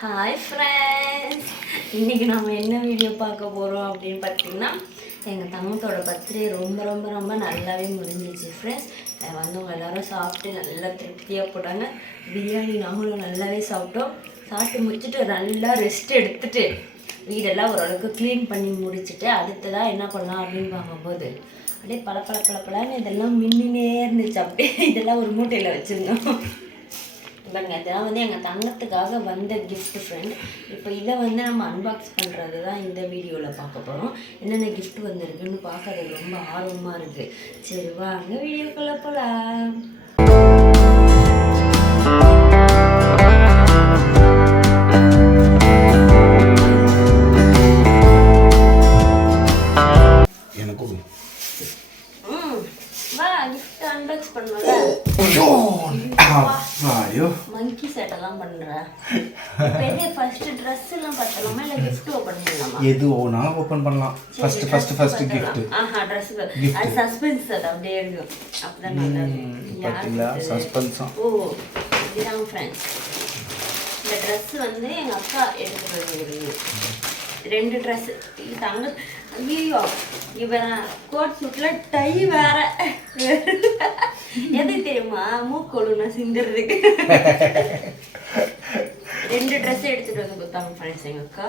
Hi friends இன்றைக்கி நம்ம என்ன வீடியோ பார்க்க போகிறோம் அப்படின்னு பார்த்தீங்கன்னா எங்கள் தங்கத்தோட பர்த்டே ரொம்ப ரொம்ப ரொம்ப நல்லாவே முடிஞ்சிச்சு ஃப்ரெண்ட்ஸ் வந்தவங்க எல்லாரும் சாப்பிட்டு நல்லா திருப்தியாக போட்டாங்க. பிரியாணி நாங்களும் நல்லாவே சாப்பிட்டோம். சாப்பிட்டு முடிச்சுட்டு நல்லா ரெஸ்ட் எடுத்துட்டு வீடெல்லாம் ஓரளவுக்கு க்ளீன் பண்ணி முடிச்சுட்டு அடுத்ததாக என்ன பண்ணலாம் அப்படின்னு பார்க்கும்போது அப்படியே பல பல பல பலன்னு இதெல்லாம் மின்னினே இருந்துச்சு. அப்படியே இதெல்லாம் ஒரு மூட்டையில் வச்சுருந்தோம். பாருங்க இதெல்லாம் வந்து எங்கள் தங்கத்துக்காக வந்த கிஃப்ட் ஃப்ரெண்ட் இப்போ இதை வந்து நம்ம அன்பாக்ஸ் பண்ணுறது தான் இந்த வீடியோவில் பார்க்க போகிறோம் என்னென்ன கிஃப்ட் வந்திருக்குன்னு பார்க்கறது ரொம்ப ஆர்வமாக இருக்குது சரி வாங்க வீடியோக்குள்ளே போகலாம் எது ஒன்றாலும் ஓப்பன் பண்ணலாம். ஃபர்ஸ்ட் ஃபர்ஸ்ட் ஃபர்ஸ்ட் கிஃப்ட் ஆஹா ட்ரெஸ் அது சஸ்பென்ஸ் அது அப்படியே இருக்கும் அப்பதான் நல்லா இருக்கும். சஸ்பென்ஸும் ஓ இதுதான் ஃப்ரெண்ட்ஸ் இந்த ட்ரெஸ் வந்து எங்கள் அக்கா எடுத்துட்டு வந்திருக்கு ரெண்டு ட்ரெஸ் தங்க ஐயோ இவன் கோட் சூட்டில் டை வேற. எது தெரியுமா? மூக்கொழுனா சிந்துறதுக்கு ரெண்டு ட்ரெஸ் எடுத்துட்டு வந்து கொடுத்தாங்க ஃப்ரெண்ட்ஸ் எங்கள் அக்கா.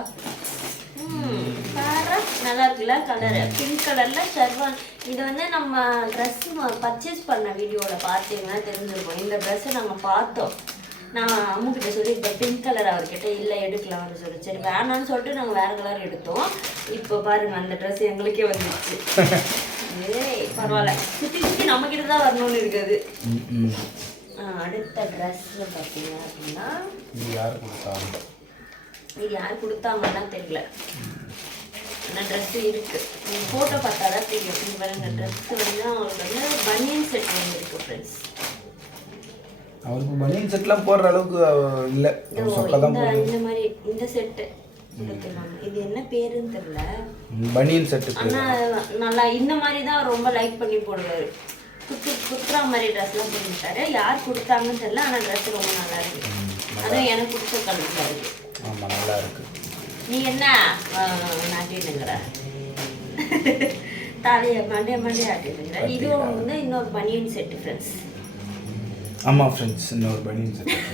ம், பாரு நல்லா இருக்குல்ல கலரு பிங்க் கலர்ல ஷர்வான் இது வந்து நம்ம ட்ரெஸ் பர்ச்சேஸ் பண்ண வீடியோவில் பார்த்தீங்கன்னா தெரிஞ்சிருக்கும். இந்த ட்ரெஸ்ஸை நாங்கள் பார்த்தோம். நான் அம்முக்கிட்ட சொல்லி இந்த பிங்க் கலர் அவர்கிட்ட இல்லை எடுக்கலாம்னு சொல்லி. சரி வேணாம்னு சொல்லிட்டு நாங்கள் வேற கலர் எடுத்தோம். இப்போ பாருங்க அந்த ட்ரெஸ் எங்களுக்கே வந்துருச்சு. ஏய் பரவாயில்ல. சுற்றி சுற்றி நம்மக்கிட்ட தான் வரணும்னு இருக்குது. அடுத்த ட்ரெஸ்ஸில் பார்த்தீங்க அப்படின்னா இது யார் கொடுத்தாங்க இது யார் கொடுத்தாங்கன்னா தெரியல. ஆனால் ட்ரெஸ்ஸு இருக்கு. நீங்கள் ஃபோட்டோ பார்த்தா தான் தெரியும். இந்த பாருங்க ட்ரெஸ் வந்து அவங்களுக்கு வந்து பனியன் செட் வந்துருக்கு ஃப்ரெண்ட்ஸ் அவருக்கு பனியன் செட்லாம் போடுற அளவுக்கு இல்லை. சொக்கா தான் இந்த மாதிரி இந்த செட்டு எடுத்துக்கலாம் இது என்ன பேருன்னு தெரியல. பனியன் செட்டுக்கு ஆனால் நல்லா இந்த மாதிரி தான் ரொம்ப லைக் பண்ணி போடுவார். குத்து குத்துறா மாதிரி ட்ரெஸ்லாம் போட்டுட்டாரு யார் கொடுத்தாங்கன்னு தெரியல ஆனால் ட்ரெஸ் ரொம்ப நல்லா இருக்கு. அதுவும் எனக்கு பிடிச்ச கலர்ல இருக்கு. ஆமாம் நல்லா இருக்கு. நீ என்ன? நாட்டினுங்கிற தலைய மண்டே மண்டே ஆட்டினுங்கிற இதுவும் வந்து இன்னொரு பனியன் செட்டு ஃப்ரெண்ட்ஸ் ஆமாம் ஃப்ரெண்ட்ஸ் இன்னொரு பனியன் செட்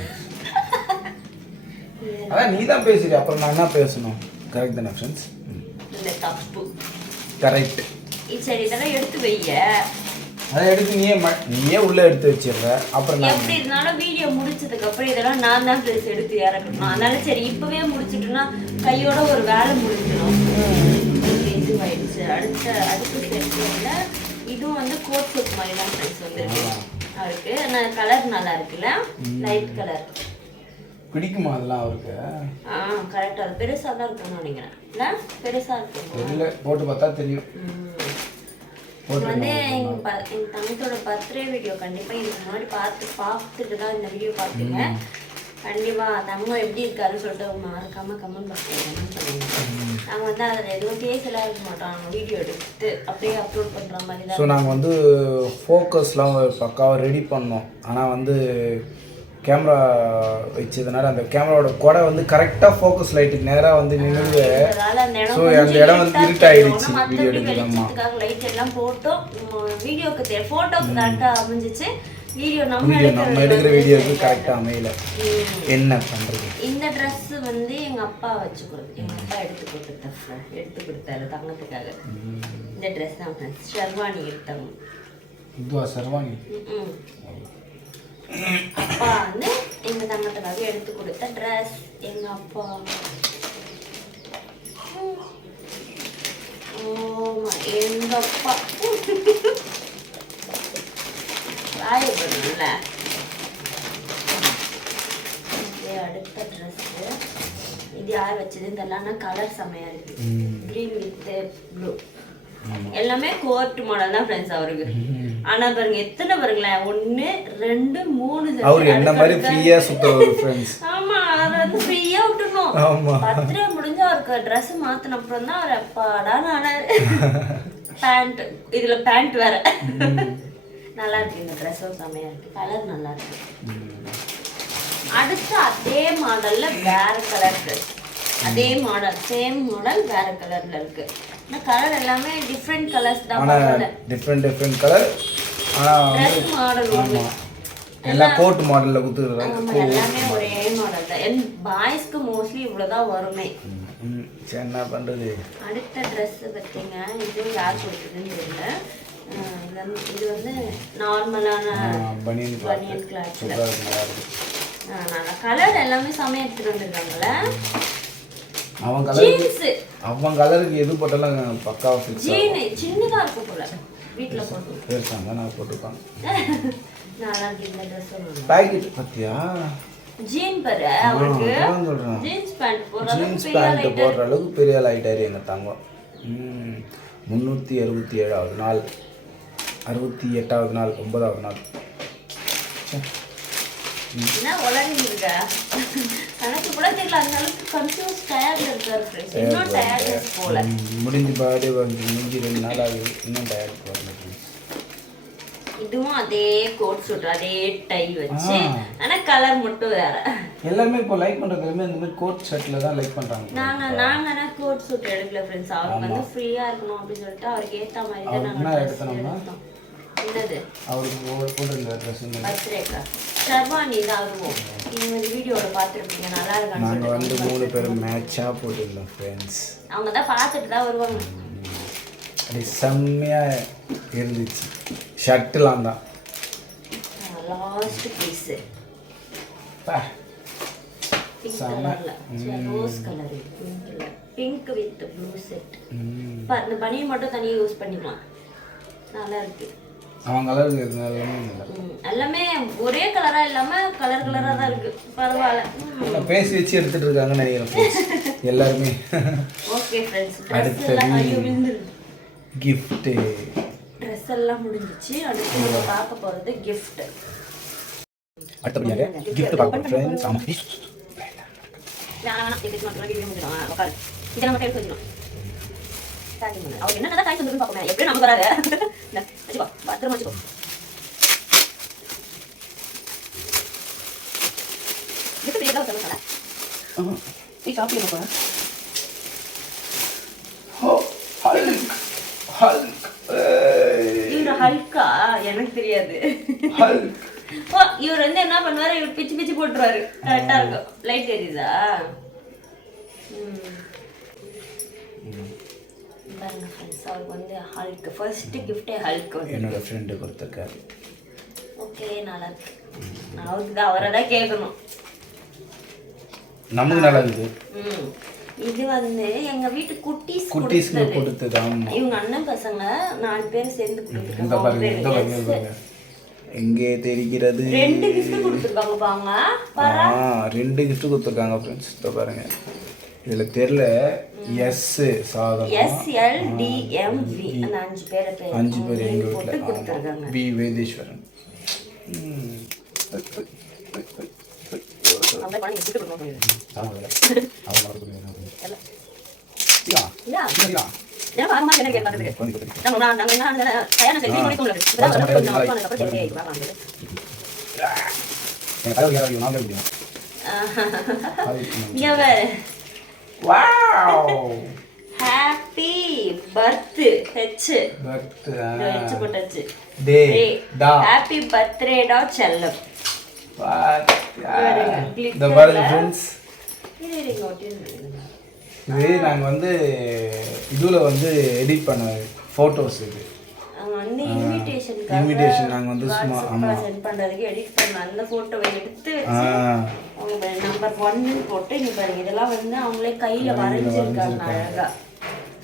அதான் நீ தான் பேசுறீ அப்புறம் நான் என்ன பேசணும்? கரெக்ட் தானே ஃப்ரெண்ட்ஸ் இந்த தப்பு கரெக்ட் சரி இதெல்லாம் எடுத்து வைய. அதை எடுத்து நீயே நீயே உள்ளே எடுத்து வச்சிடுற. அப்புறம் நான் எப்படி இருந்தாலும் வீடியோ முடிச்சதுக்கு அப்புறம் இதெல்லாம் நான் தான் ப்ளேஸ் எடுத்து இறக்கணும். அதனால சரி இப்பவே முடிச்சிட்டோம்னா கையோட ஒரு வேலை முடிஞ்சிடும். இதுவாயிடுச்சு. அடுத்த அடுத்த செட்ல இதுவும் வந்து கோட் சூட் மாதிரி தான் ஃப்ரெண்ட்ஸ் வந்துருக்கு. அவருக்கு ஆனால் கலர் நல்லா இருக்குல்ல? லைட் கலர் பிடிக்குமா அதெல்லாம் அவருக்கு? ஆ கரெக்டாக அது பெருசாக தான் இருக்கும்னு நினைக்கிறேன். இல்லை? பெருசாக இருக்கும்? போட்டு பார்த்தா தெரியும். இது வந்து எங்க ப எங்க தங்கத்தோட பர்த்டே வீடியோ கண்டிப்பா இதுக்கு முன்னாடி பார்த்து பார்த்துட்டு தான் இந்த வீடியோ பார்த்தீங்க கண்டிப்பா தங்கம் எப்படி இருக்காருன்னு சொல்லிட்டு மறக்காம கமெண்ட் பாக்ஸ்ல கமெண்ட் பண்ணுங்க. நாங்க வந்து அதில் எதுவும் பேசலாம் இருக்க மாட்டோம். வீடியோ எடுத்து அப்படியே அப்லோட் பண்ற மாதிரி தான் ஸோ நாங்கள் வந்து ஃபோக்கஸ்லாம் பக்காவாக ரெடி பண்ணோம். ஆனால் வந்து கேமரா வச்சதுனால அந்த கேமராவோட கொடை வந்து கரெக்டாக ஃபோக்கஸ் லைட்டுக்கு நேராக வந்து நின்று அதனால அந்த இடம் ஸோ அந்த இடம் வந்து இருட்டா இருட்டாயிடுச்சு. வீடியோ எடுக்கலாமா லைட் எல்லாம் போட்டோம். வீடியோக்கு தெ ஃபோட்டோக்கு கரெக்டாக அமைஞ்சிச்சு. வீடியோ நம்ம எடுக்கிற வீடியோக்கு கரெக்டாக அமையல. ம். என்ன பண்ணுறது இந்த Dress வந்து எங்க அப்பா வச்சு கொடுத்து எங்க அப்பா எடுத்து கொடுத்த. எடுத்து கொடுத்தாரு தங்கத்துக்காக. இந்த ட்ரெஸ் தான் ஷெர்வானி எடுத்தாங்க இதுவா சர்வாணி ம்ம். அப்பா வந்து எங்க தங்கத்துக்காக எடுத்து கொடுத்த ட்ரெஸ் எங்க அப்பா. எங்க அப்பா. இது அடுத்த ட்ரெஸ்ஸு இது யார் தெரியல ஆனால் கலர் செமையாக இருக்கு. க்ரீன் வித் ப்ளூ எல்லாமே கோர்ட் மாடல் தான் ஃப்ரெண்ட்ஸ் அவருக்கு. ஆனா பாருங்க எத்தனை பாருங்களேன் ஒண்ணு ரெண்டு மூணு அவர் என்ன மாதிரி. சுற்றுற ஒரு ஃப்ரெண்ட்ஸ் ஆமா அதை வந்து ஃப்ரீயா விட்டுணும் ஆமா. பர்த்டே முடிஞ்சு அவருக்கு ட்ரெஸ் மாத்தின அப்புறம் தான் அவர் அப்பாடான்னு ஆனாரு. பேண்ட் இதுல பேண்ட் வேற. நல்லா இருக்கு இந்த ட்ரெஸ்ஸும் செமையா இருக்கு. கலர் நல்லா இருக்கு. அடுத்து அதே மாடல்ல வேற கலர் அதே மாடல் சேம் மாடல் வேற கலர்ல இருக்கு. இந்த கலர் எல்லாமே டிஃப்ரெண்ட் கலர்ஸ் தான் ஆனால் டிஃப்ரெண்ட் டிஃப்ரெண்ட் கலர் ஆனால் மாடல் எல்லாம் கோட் மாடலில் கொடுத்துருக்குறாங்க ஆமா எல்லாமே ஒரே மாடல் தான். என் பாய்ஸ்க்கு மோஸ்ட்லி இவ்வளவுதான் வருமே. ம் சரி என்ன பண்ணுறது அடுத்த ட்ரெஸ் பார்த்தீங்க இது யார் கொடுத்ததுன்னு தெரியல. இது வந்து- நார்மலான பனியன் பனியன் இருக்கு நல்லா கலர் எல்லாமே செமையா எடுத்துட்டு வந்திருக்காங்கல்ல. அவன் கலர் ஜீன்ஸ் அவன் கலருக்கு எது போட்டாலும் பக்காவாக ஃபிக்ஸ் ஜீன் சின்னதா இருக்கும் போல. வீட்ல போட்டு. பெருசாங்க நான் ட்ரெஸ் பேக்கெட் பார்த்தியா ஜீன் பாரு அவருக்கு அதான் சொல்கிறேன் ஜீன்ஸ் பேண்ட் போடுறது ஜீன்ஸ் பேண்ட் போடுற அளவுக்கு பெரிய ஆள் ஆகிட்டாரு எங்கள் தங்கம் முந்நூற்றி அறுபத்தி ஏழாவது நாள். அறுபத்தி எட்டாவது நாள் ஒன்பதாவது நாள். என்ன இருக்க? கணக்கு கூட தெரியல அந்த அளவுக்கு கன்ஃபியூஸ் டயர்ட்ல இருக்காரு ஃப்ரெண்ட்ஸ் இன்னும் டயர்ட்னஸ் போல. முடிஞ்சு பாடி வந்து முடிஞ்சு ரெண்டு நாள் ஆகுது. இன்னும் டயர்ட் வரல இதுவும் அதே கோட் சூட் அதே டை வச்சு. ஆனா கலர் மட்டும் வேற. எல்லாமே இப்போ லைக் பண்ணுறது எல்லாமே இந்த மாதிரி கோட் ஷர்ட்டில் தான் லைக் பண்ணுறாங்க நாங்க நாங்க கோட் சூட் எடுக்கல ஃப்ரெண்ட்ஸ் அவருக்கு வந்து ஃப்ரீயா இருக்கணும் அப்படின்னு சொல்லிட்டு அவருக்கு ஏத்த மாதிரி தான் நாங்க? எடுத்தோம். என்னது? அவருக்கு போட்டு போட்டிருந்த ட்ரெஸ் பர்த்டேக்கா? ஷர்வானி தான் அதுவும் நீங்க இந்த வீடியோல பார்த்துருப்பீங்க நல்லா இருக்கான்னு நாங்கள் வந்து மூணு பேரும் மேட்சாக போட்டிருந்தோம் ஃப்ரெண்ட்ஸ் அவங்க தான் பார்த்துட்டு தான் வருவாங்க. அப்படி செம்மையாக இருந்துச்சு. ஷர்ட்டுலாம் தான். Last piece rose colour pink with blue set ம். இந்த பனியை மட்டும் தனியாக யூஸ் பண்ணிக்கலாம். நல்லா இருக்கு. அவன் கலருக்கு எல்லாமே ஒரே கலரா இல்லாம கலர் கலரா தான் இருக்கு. பரவாயில்ல. நான் பேசி வச்சு எடுத்துட்டு இருக்காங்கன்னு நினைக்கிறேன். எல்லாருமே. Okay friends dress. எல்லாம் கிஃப்ட்டு ட்ரெஸ் எல்லாம் முடிஞ்சிச்சு. அடுத்து நம்ம பார்க்க போறது gift. அடுத்தபடியாக கிஃப்ட் பார்க்க ஃப்ரெண்ட்ஸ் ஆமாம் வேணாம் வேணாம். இது மட்டும் வீடியோ ஆ, உட்காரு. இதை நம்ம எடுத்து வச்சிடும் அவர் என்ன காய்ச்சி வந்துருன்னு பார்ப்போமே. எப்படி நமக்கு வராது. வச்சுக்கோ பத்திரமா பெரிய நீ ஹல்க் எனக்கு தெரியாது. ஓ இவர் வந்து என்ன பண்ணுவாரு? இவர் பிச்சு பிச்சு போட்டுருவாரு. கரெக்டா இருக்கும். லைட் எரியுதா. பாருங்க ஃப்ரெண்ட்ஸ் அவருக்கு வந்து ஹல்க் ஃபர்ஸ்ட் கிஃப்டே ஹல்க் வந்து. என்னோட ஃப்ரெண்டு கொடுத்துருக்காரு. ஓகே நல்லா இருக்கு. அவருக்கு தான் அவரை தான் கேட்கணும். நமக்கு நல்லா இருக்குது ம். இது வந்து எங்க வீட்டு குட்டீஸ் குட்டீஸ்க்கு கொடுத்தது. ஆமாம் இவங்க அண்ணன் பசங்க நாலு பேர் சேர்ந்து கொடுத்துருக்காங்க. எங்கே தெரிகிறது? ரெண்டு கிஃப்ட் கொடுத்துருக்காங்க பாங்க ஆ ரெண்டு கிஃப்ட் கொடுத்துருக்காங்க ஃப்ரெண்ட்ஸ் இதோ பாருங்க. இதில் தெரில எஸ் சாதம் எஸ்எல்டிஎம்வி அந்த அஞ்சு பேரை பேர் அஞ்சு பேர் எங்கள் போட்டு வீட்டில் கொடுத்துருக்காங்க பி வேதீஸ்வரன் வா இங்க wow happy birth H but H போட்டாச்சு டே டா ஹாப்பி பர்த்டேடா செல்லம். பட் பாருங்க, இந்த பாருங்க ஃப்ரெண்ட்ஸ் இது நாங்கள் வந்து இதில் வந்து எடிட் பண்ண ஃபோட்டோஸ் இது அவங்க வந்து invitation invitation நாங்க வந்து சும்மா. சென்ட் பண்றதுக்கு எடிட் பண்ண அந்த போட்டோவை எடுத்து ஆ. அவங்க நம்பர் ஒன்னு போட்டு பாருங்க இதெல்லாம் வந்து அவங்களே கையில வரைஞ்சிருக்காங்க அழகா.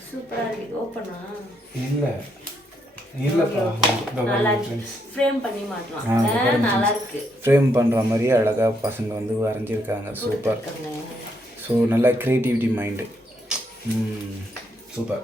சூப்பரா இருக்கு. ஓப்பனா இல்லை. இந்த ஃப்ரேம் இந்த பண்ணுற மாதிரியே அழகாக பசங்க வந்து வரைஞ்சிருக்காங்க. சூப்பர். ஸோ நல்ல க்ரியேட்டிவிட்டி மைண்டு சூப்பர்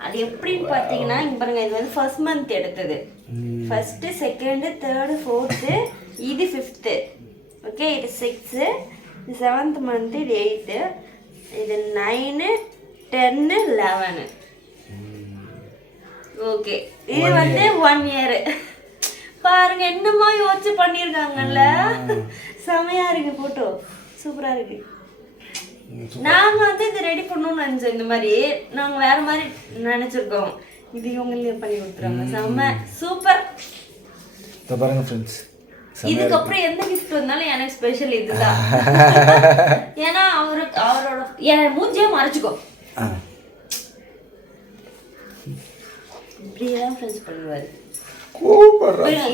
அது எப்படின்னு பார்த்தீங்கன்னா இங்கே பாருங்க இது வந்து ஃபர்ஸ்ட் மந்த் எடுத்தது. ஃபர்ஸ்ட்டு செகண்டு தேர்டு ஃபோர்த்து இது ஃபிஃப்த்து ஓகே இது சிக்ஸு இது செவன்த் மந்த்து இது எயித்து இது நைனு டென்னு லெவனு ஓகே இது வந்து ஒன் இயர் பாருங்க என்னமா யோசிச்சு பண்ணியிருக்காங்கல்ல? செமையா இருக்கு போட்டோ சூப்பரா இருக்கு. நாங்க வந்து இது ரெடி பண்ணணும்னு நினைச்சோம். இந்த மாதிரி நாங்க வேற மாதிரி நினைச்சிருக்கோம். இது இவங்களே பண்ணி கொடுத்துறாங்க செம்ம சூப்பர். பாருங்க ஃப்ரெண்ட்ஸ் இதுக்கப்புறம் எந்த கிஃப்ட் வந்தாலும் எனக்கு ஸ்பெஷல் இதுதான். ஏன்னா அவருக்கு அவரோட என் மூஞ்சியே மறைச்சுக்கோ ஆ. இப்படியேதான் ஃப்ரெண்ட்ஸ் பண்ணுவாரு.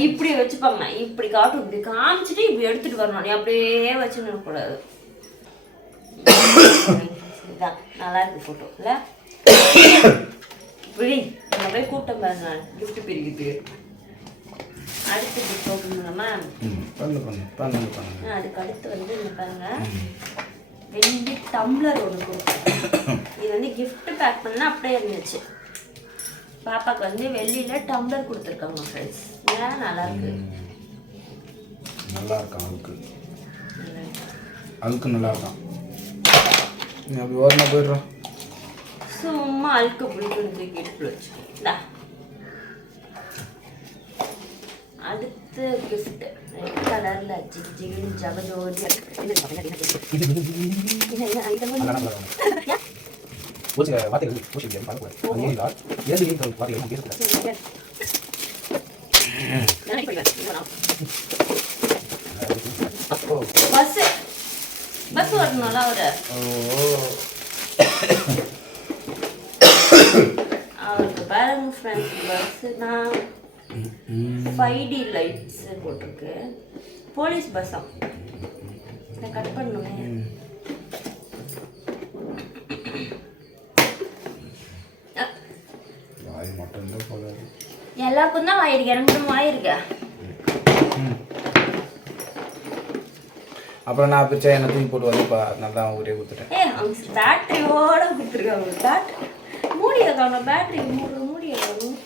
இப்படி வச்சுப்பாங்க. இப்படி காட்டும் இப்படி காமிச்சிட்டு இப்படி எடுத்துட்டு வரணும். நீ அப்படியே வச்சுன்னு கூடாது இதான். நல்லா இருக்கு போட்டோ இல்ல? இப்படி நம்ம போய் கூட்டம் பாருங்க கிஃப்ட் பிரிக்குது அடுத்து கிஃப்ட் ஓப்பன் பண்ணலாமா? அதுக்கு அடுத்து வந்து இங்க பாருங்க. வெள்ளி டம்ளர் ஒன்று கொடுத்தாங்க இது வந்து gift பேக் பண்ணா அப்படியே இருந்துச்சு. பாப்பாக்கு வந்து வெள்ளியில டம்ளர் கொடுத்துருக்காங்க ஃப்ரெண்ட்ஸ் ஏன்? நல்லா இருக்கு. நல்லா இருக்கான் அழுக்கு அழுக்கு நல்லா இருக்கான். நீ அப்படி ஓரமாக போயிடுறான் சும்மா அழுக்கு பிடிக்கும் தூக்கி எடுத்து வச்சுக்கோங்க அடுத்து கிஃப்ட் ரெட் கலர்ல ஜிக் ஜிகின் ஜகஜோதி ஒரு சில வார்த்தைகள் ஏனென்றால் இரண்டு ஈர்ப்பு வார்த்தைகள் பேசக்கூடாது பஸ் ബസ് പറഞ്ഞോളൂ അവര് அவருக்கு பாருங்க ஃப்ரெண்ட்ஸ் பஸ்ஸுனா ஃபைவ் டி லைட்ஸு போட்டிருக்கு. போலீஸ் பஸ்ஸா இதை கட் பண்ணுங்க எல்லாருக்கும் தான் வாயிருக்கு எனக்கு வாயிருக்கு. அப்புறம் நான் பிச்சை என்ன தூக்கி போட்டு வந்து இப்போ அதனால தான் அவங்ககிட்டே கொடுத்துட்டேன். பேட்டரியோட கொடுத்துருக்காங்க பேட்டரி மூடி காணும். பேட்டரி மூணு மூடி காணும்.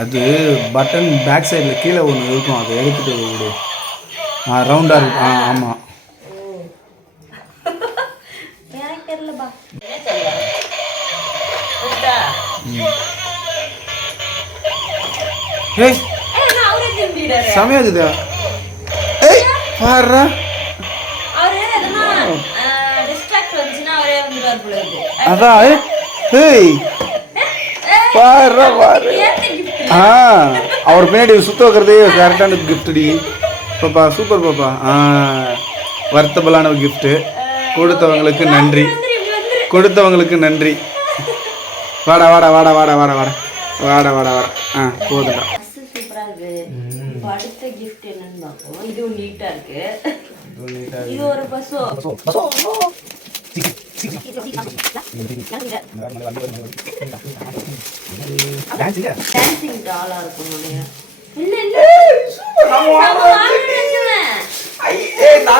அது பட்டன் பேக் சைடில் கீழே ஒன்று இருக்கும். அதை எடுத்துகிட்டு ஆ ரவுண்டாக இருக்கும் ஆ ஆமாம் வந்துச்சுன்னா அவரே வந்துடுவார் போல இருக்கு அதான் ஏய், ஏய் பாரு gift. ஆ அவர் பின்னாடி சுத்த வைக்கிறதே கரெக்டான கிஃப்ட்டி பாப்பா சூப்பர் பாப்பா ஆ வர்த்தபலான கிஃப்ட்டு கொடுத்தவங்களுக்கு நன்றி. கொடுத்தவங்களுக்கு நன்றி வாடா வாடா வாடா வாடா வாடா வாடா வாடா வாடா வாடா ஆ போதுடா பார்ப்போம். இதுவும் நீட்டா இருக்கு. இது ஒரு பஸ்ஸோ டான்சிங் டாலா இருக்கும்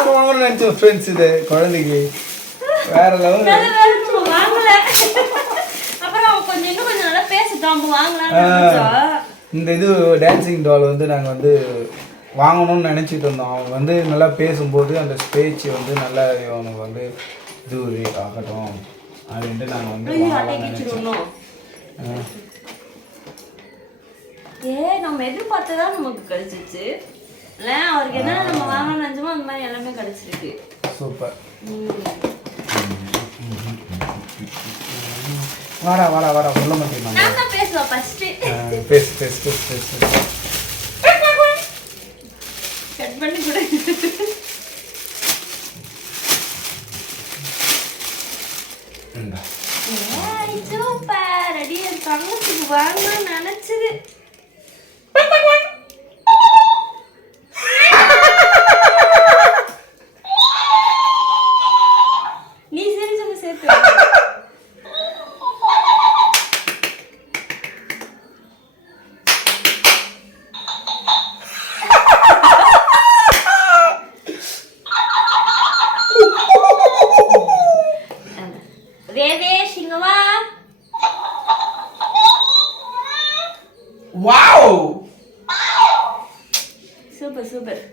வாங்கணும்னு நினச்சோம் ஃப்ரெண்ட்ஸ் இது குழந்தைக்கு. வேற லெவல். வாங்கல. அப்புறம் கொஞ்சம் இன்னும் கொஞ்சம் நல்லா இந்த இது டான்சிங் டால் வந்து நாங்கள் வந்து வாங்கணும்னு நினச்சிட்டு இருந்தோம். அவங்க வந்து நல்லா பேசும்போது அந்த ஸ்பேச் வந்து நல்லா அவனுக்கு வந்து இது ஒரு ஆகட்டும் அப்படின்ட்டு நாங்கள் வந்து வாங்கலாம்னு நினைச்சோம். ஏ நம்ம எதிர்பார்த்ததான் நமக்கு கிடைச்சிச்சு. இல்ல அவருக்கு என்ன நம்ம வாங்கணும்னு நினைச்சோமோ அந்த மாதிரி எல்லாமே கிடைச்சிருக்கு. சூப்பர். வாடா வாடா வாடா சொல்ல மாட்டேன் பேசுவேன் ஃபர்ஸ்ட் பேசு பேசு பேசு பேசு. கட் பண்ணி கூட சூப்பர். ரெடியாக இருக்காங்க வாங்கன்னு நினைச்சது.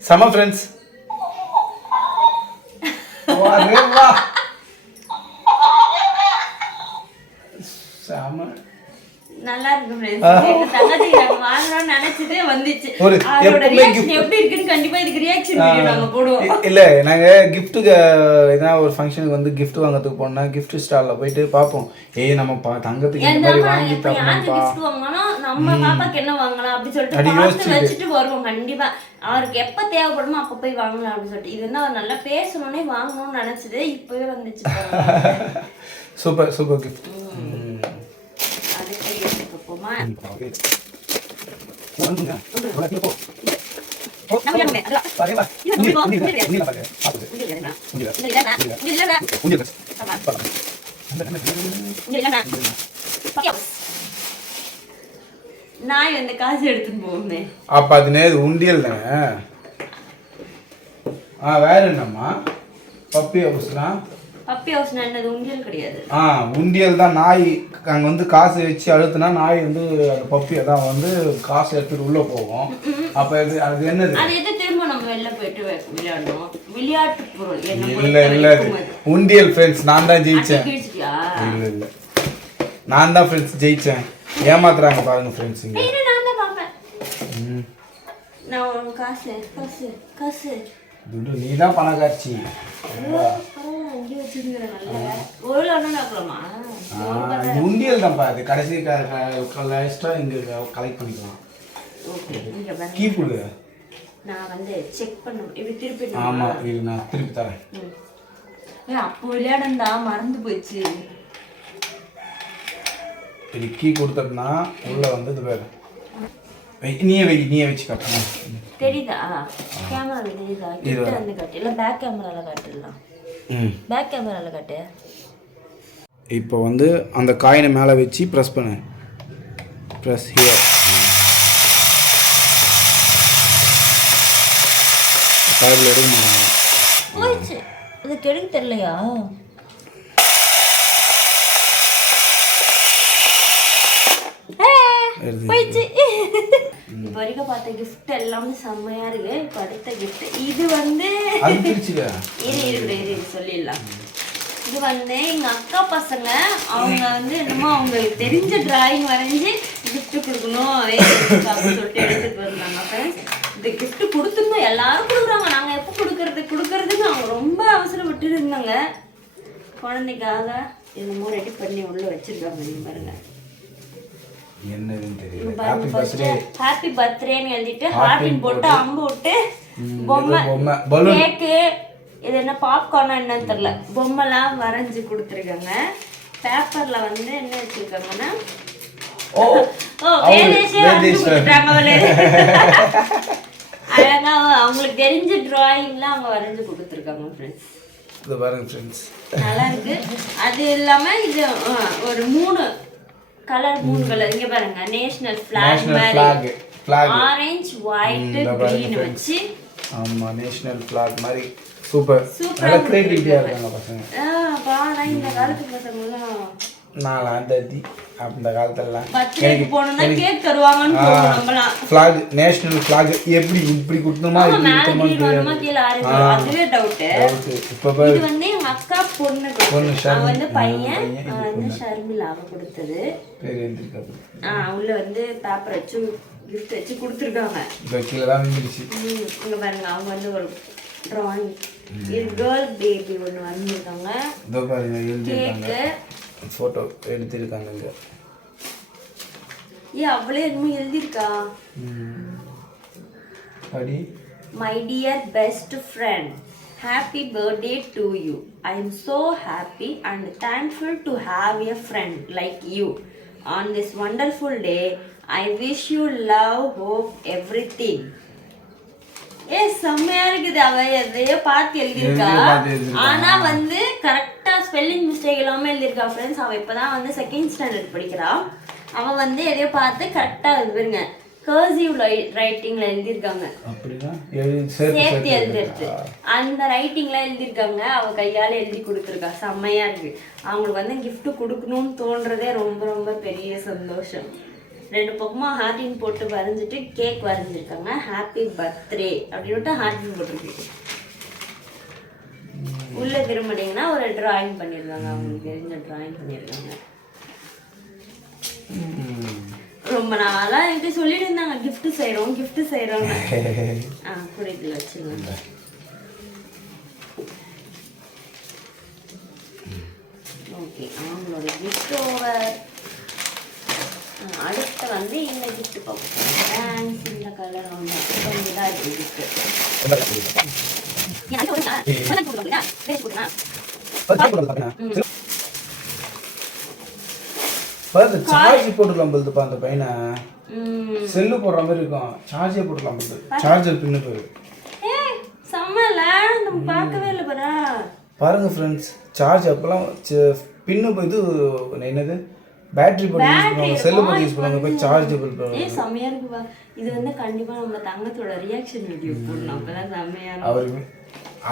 செம ஃப்ரெண்ட்ஸ் வா வா செம நல்லா இருக்கு ஃப்ரெண்ட்ஸ் தங்கச்சி வாங்கணும்னு நினைச்சதே வந்துச்சு. ஒரு எப்படி இருக்குன்னு கண்டிப்பா இதுக்கு ரியாக்ஷன் வீடியோ நாங்க போடுவோம். இல்ல நாங்க கிஃப்ட்டுக்கு எதனா ஒரு ஃபங்க்ஷனுக்கு வந்து gift வாங்குறதுக்கு போனா gift ஸ்டால்ல போயிட்டு பார்ப்போம் ஏய் நம்ம பா- தங்கத்துக்கு இந்த மாதிரி வாங்கி நம்ம பாப்பாக்கு என்ன வாங்கலாம் அப்படி சொல்லிட்டு பார்த்து. வச்சுட்டு வருவோம் கண்டிப்பா. அவருக்கு எப்ப தேவைப்படுமோ அப்ப போய் வாங்கலாம் அப்படின்னு சொல்லிட்டு. இது வந்து அவர் நல்லா பேசணும்னே வாங்கணும்னு நினைச்சது இப்பவே வந்துச்சு. சூப்பர் சூப்பர் கிஃப்ட் அதுக்கு போமா நாய் வந்து காசு எடுத்துட்டு போகுமே அப்ப அது நேரு உண்டியல் தானே? ஆ வேற என்னம்மா? பப்பி ஹவுஸ்லாம் பப்பி ஹவுஸ் என்னது? உண்டியல் கிடையாது. ஆ உண்டியல் தான் நாய். அங்கே வந்து காசு வச்சு அழுத்துனா நாய் வந்து அந்த பப்பி அதான் வந்து காசு எடுத்துட்டு உள்ள போகும். அப்ப இது அது என்னது? அது எது திரும்ப நம்ம வெளில போயிட்டு விளையாடணும்? விளையாட்டு பொருள். இல்ல இல்ல. உண்டியல் ஃப்ரெண்ட்ஸ் நான் தான் ஜெயிச்சேன். கிழிச்சிட்டியா? இல்ல இல்ல. நான் தான் ஃப்ரெண்ட்ஸ் ஜெயிச்சேன். ஏமாத்துறாங்க பாருங்க ஃப்ரெண்ட்ஸ் இங்க. நான் காசு காசு காசு. துடு நீ தான் பணக்காட்சி உண்டியல் தான்ப்பா அது கடைசி லாஸ்டா இங்க கலெக்ட் பண்ணிக்கலாம். கீ கொடு நான் வந்து செக் பண்ண இப்படி திருப்பி ஆமா இது நான் திருப்பி தரேன். அப்போ விளையாடண்டா மறந்து போச்சு. இது கீ கொடுத்தோம்னா உள்ள வந்து இது வேறு. நீயே வை நீயே வச்சு காட்டணும் தெரியுதா? கேமரால தெரியுதா? கிட்ட. வந்து காட்டு. இல்ல பேக் கேமரால காட்டுடலாம் ம். பேக் கேமரால காட்டு. இப்போ வந்து அந்த காயினை மேலே வச்சு ப்ரெஸ் பண்ணு. ப்ரெஸ் ஹியர் காயில் எடுக்க மாட்டாங்க. போயிடுச்சு அது கெடுக்க தெரியலையா எடுத்து போயிடுச்சு. இப்போ வரைக்கும் பார்த்த gift எல்லாமே செம்மையா இருக்கு. இப்போ அடுத்த gift. இது வந்து இரு இரு இரு சொல்லிடலாம். இது வந்து எங்க அக்கா பசங்க அவங்க வந்து என்னமோ அவங்களுக்கு தெரிஞ்ச டிராயிங் வரைஞ்சி gift கொடுக்கணும் அப்படின்னு சொல்லிட்டு எடுத்துட்டு வந்தாங்க. ஃப்ரெண்ட்ஸ் இந்த gift கொடுத்துருந்தோம் எல்லாரும் கொடுக்குறாங்க. நாங்க எப்போ கொடுக்கறது? கொடுக்கறதுன்னு அவங்க ரொம்ப அவசரப்பட்டு இருந்தாங்க. குழந்தைக்காக என்னமோ ரெடி பண்ணி உள்ள வச்சிருக்காங்க நீங்க பாருங்க. என்னதுன்னு தெரியல. ஹாப்பி பர்த்டே ஹாப்பி பர்த்டேன்னு எழுதிட்டு ஹார்டின் போட்டு அம்பு விட்டு பொம்மை பொம்மை பலூன் கேக்கு இது என்ன பாப்கார்னா என்னன்னு தெரியல. பொம்மைலாம் வரைஞ்சு கொடுத்துருக்காங்க. பேப்பர்ல வந்து என்ன வச்சிருக்காங்கன்னா ஓ ஓ கொடுத்துட்டாங்க அவளே. அழகா அவங்களுக்கு தெரிஞ்ச டிராயிங்லாம் அவங்க வரைஞ்சு கொடுத்துருக்காங்க ஃப்ரெண்ட்ஸ் இது பாருங்க ஃப்ரெண்ட்ஸ் நல்லா இருக்கு. அது இல்லாம இது ஒரு மூணு கலர் மூணு கலர் இங்க பாருங்க. நேஷனல் ஃபிளாக் மாதிரி ஆரஞ்சு ஒயிட் கிரீன். வச்சு. ஆமா நேஷனல் ஃபிளாக் மாதிரி. சூப்பர் நல்ல கிரியேட்டிவிட்டியா இருக்காங்க பசங்க. ஆ, பாரா இந்த காலத்து பசங்களாம் நாலாம் தேதி அந்த காலத்துலலாம். பர்த்டேக்கு போனோம்னா கேக் தருவாங்கன்னு ஃபிளாக் நேஷனல் ஃபிளாக் எப்படி இப்படி குத்தணுமா ஆமா, இப்படி வருமா? அதுவே doubt. இப்போ இது வந்து எங்க அக்கா பொண்ணு பொண்ணு அவ ஷர்மி. வந்து பையன் வந்து ஷர்மிளா அவ கொடுத்தது. பேர் எழுதிருக்காரு ஆ, உள்ள வந்து பேப்பர் வச்சு gift வச்சு கொடுத்துருக்காங்க. இப்போ கீழே தான் விழுந்துருச்சு. ம், இங்க பாருங்க அவங்க வந்து ஒரு drawing. இது கேர்ள் பேபி ஒண்ணு வரைஞ்சிருக்காங்க இதோ பாருங்க எழுதிருக்காங்க. கேக்கு ஃபோட்டோ எடுத்திருக்காங்க இங்க ஏ அவளே என்னமோ எழுதியிருக்கா ம். படி My dear best friend, happy birthday to you. I am so happy and thankful to have a friend like you. On this wonderful day, I wish you love, hope, everything. ஏ செம்மையா இருக்குது. அவ எதையோ பார்த்து எழுதியிருக்கா. ஆனா வந்து கரெக்டா ஸ்பெல்லிங் மிஸ்டேக் இல்லாம எழுதியிருக்கா friends அவ இப்பதான் வந்து செகண்ட் ஸ்டாண்டர்ட் படிக்கிறா. அவ வந்து எதையோ பார்த்து கரெக்டா இது பாருங்க. கர்சிவ் ரைட்டிங்ல எழுதியிருக்காங்க. சேர்த்து எழுதுறது. அந்த ரைட்டிங்ல எழுதியிருக்காங்க. அவ கையால எழுதி கொடுத்துருக்கா. செம்மையா இருக்கு. அவங்களுக்கு வந்து gift கொடுக்கணும்னு தோன்றதே ரொம்ப ரொம்ப பெரிய சந்தோஷம். ரெண்டு பக்கமும் ஹார்டின் போட்டு வரைஞ்சிட்டு கேக் வரைஞ்சிருக்காங்க. ஹாப்பி பர்த்டே அப்படின்ட்டு ஹார்டின் போட்டிருக்கு. உள்ள திரும்பினீங்கன்னா ஒரு டிராயிங் பண்ணியிருக்காங்க அவங்களுக்கு தெரிஞ்ச டிராயிங் பண்ணியிருக்காங்க. ரொம்ப நாளா என்கிட்ட சொல்லிட்டு இருந்தாங்க. Gift செய்றோம் gift செய்றோம் ஆ குடிக்கல வச்சுருங்க ஓகே அவங்களோட gift ஓவர் அடுத்து வந்து இந்த gift பார்ப்போம் இந்த கலர் வந்து கொஞ்சம் இதாக இருக்கு gift. பாரு சார்ஜ் போட்டுக்கலாம். போகுதுப்பா அந்த பையனை. செல்லு போடுற மாதிரி இருக்கும். சார்ஜே போட்டுக்கலாம் போகுது சார்ஜர் பின்னு போயிரு. ஏய் செம்மல நம்ம பார்க்கவே இல்லை பாரா பாருங்க ஃப்ரெண்ட்ஸ் சார்ஜ் அப்போல்லாம் பின்னு போய் இது என்னது? பேட்டரி போட்டு யூஸ் பண்ணுவாங்க செல்லு போட்டு யூஸ் பண்ணுவாங்க போய் சார்ஜ் போட்டு ஏய் செம்மையா இருக்கு பா இது வந்து கண்டிப்பா நம்ம தங்கத்தோட ரியாக்ஷன் வீடியோ போடணும். அப்பதான் செம்மையா இருக்கும். அவர்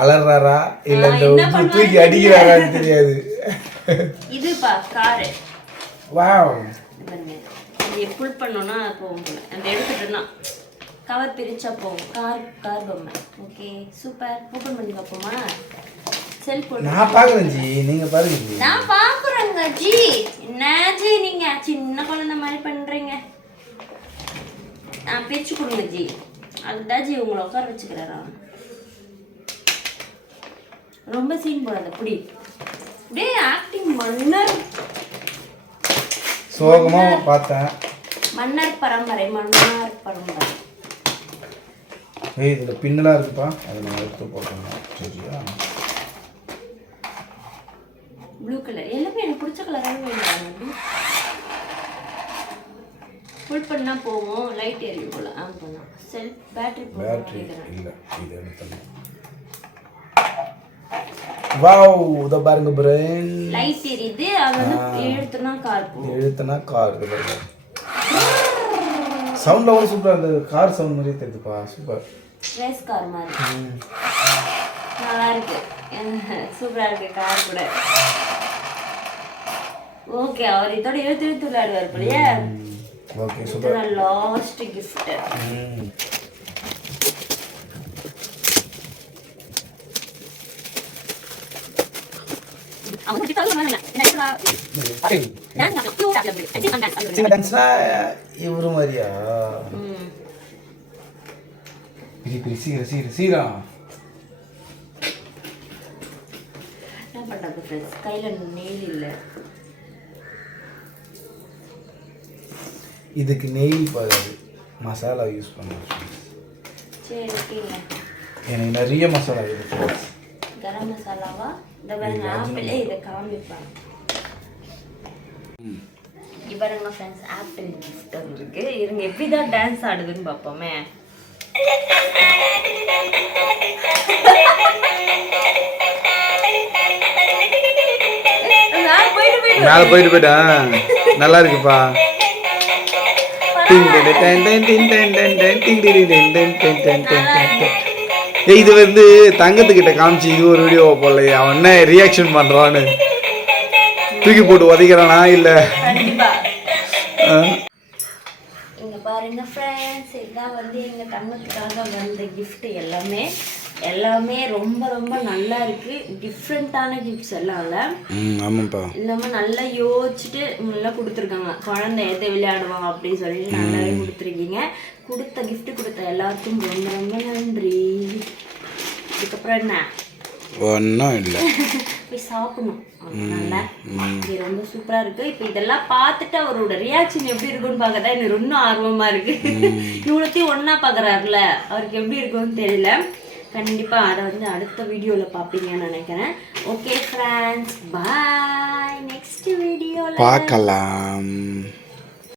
அலறாரா? இல்ல இந்த தூக்கி அடிக்கிறாரான்னு தெரியாது. இதுப்பா காரு வாவ் இது புல் பண்ணோம்னா போகும் அந்த எடுத்துட்டோம்னா கவர் பிரிச்சா போகும். கார் கார் பொம்மை. ஓகே சூப்பர் ஓப்பன் பண்ணி பார்ப்போமா? செல் நான் பாக்குறேன் ஜி. நீங்க பாருங்க ஜி. நான் பாக்குறேங்க ஜி. என்ன ஜி நீங்க சின்ன குழந்தை மாதிரி பண்றீங்க. ஆ பிரிச்சு கொடுங்க ஜி. அதுதான் ஜி உங்களை உட்கார வச்சுக்கிறாரா ரொம்ப சீன் போடாத புடி. டேய் ஆக்டிங் மன்னர். சோகமா பார்த்தேன். மன்னர் பரம்பரை மன்னர் பரம்பரை. ஏய் இதுல பின்னலா இருக்குப்பா. அதை நான் எடுத்து போட்டேன் சரியா? ப்ளூ கலர் எல்லாமே எனக்கு பிடிச்ச கலராக வேணும் ஃபுல் பண்ணா போவோம். லைட் எரியும் போல. ஆன் பண்ணலாம் செல் பேட்டரி பேட்டரி போட்டு இல்ல இது எடுத்தேன் வாவ் இத பாருங்க பிரெயின் லைட் எரியுது அது வந்து எடுத்துனா கார் எழுத்துனா கார் இது பாருங்க. சவுண்ட் அவ்வளோ சூப்பரா அந்த கார் சவுண்ட் மாதிரியே தெரியுதுப்பா. சூப்பர் ரேஸ் கார் மாதிரி. நல்லா இருக்கு. சூப்பரா இருக்கு கார் கூட. ஓகே அவர் இதோட இழுத்து இழுத்து விளையாடுவார் போலயே. ஓகே சூப்பர் இதுதான் லாஸ்ட் கிஃப்ட் இவரு மாதிரியா? சீர சீர சீரா என்ன பண்றது ஃப்ரெண்ட்ஸ் கையில நெயில் இல்ல. இதுக்கு நெய் பாரு மசாலா யூஸ் ஓகேங்க எனக்கு நிறைய மசாலா friends. கரம் மசாலாவா? இந்த பாருங்க ஆப்பிளே இதை காமிப்பாங்க. இங்க பாருங்க ஃப்ரெண்ட்ஸ் ஆப்பிள் கிஃப்ட் இருக்கு. இருங்க எப்படி தான் டான்ஸ் ஆடுதுன்னு பார்ப்போமே. மேல போயிட்டு போயிட்டு மேலே போயிட்டு போயிட்டேன் நல்லா இருக்குப்பா. இது வந்து தங்கத்துக்கிட்ட காமிச்சு இது ஒரு வீடியோ போடலையே. அவன் என்ன ரியாக்ஷன் பண்றான்னு. தூக்கி போட்டு உதைக்கிறானா இல்ல? பாருங்க ஃப்ரெண்ட்ஸ் இதான் வந்து எங்க தங்கத்துக்காக வந்த gift எல்லாமே. எல்லாமே ரொம்ப ரொம்ப நல்லா இருக்கு. டிஃப்ரெண்ட்டான கிஃப்ட்ஸ் எல்லாம் இல்ல. இல்லாம நல்லா யோசிச்சுட்டு நல்லா கொடுத்துருக்காங்க. குழந்தை எதை விளையாடுவாங்க அப்படின்னு சொல்லிட்டு நல்லாவே கொடுத்துருக்கீங்க. கொடுத்த gift கொடுத்த எல்லாருக்கும் ரொம்ப ரொம்ப நன்றி. இதுக்கப்புறம் என்ன? ஒன்றும் இல்லை. போய் சாப்பிடணும். நல்லா இது ரொம்ப சூப்பரா இருக்கு. இப்போ இதெல்லாம் பார்த்துட்டு அவரோட ரியாக்ஷன் எப்படி இருக்குன்னு பார்க்க தான் எனக்கு இன்னும் ஆர்வமா இருக்கு. இவ்வளோத்தையும் ஒண்ணா பார்க்கறாருல. அவருக்கு எப்படி இருக்கும்னு தெரியல. கண்டிப்பாக அதை வந்து அடுத்த வீடியோவில் பார்ப்பீங்கன்னு நினைக்கிறேன். Okay friends bye next video பார்க்கலாம்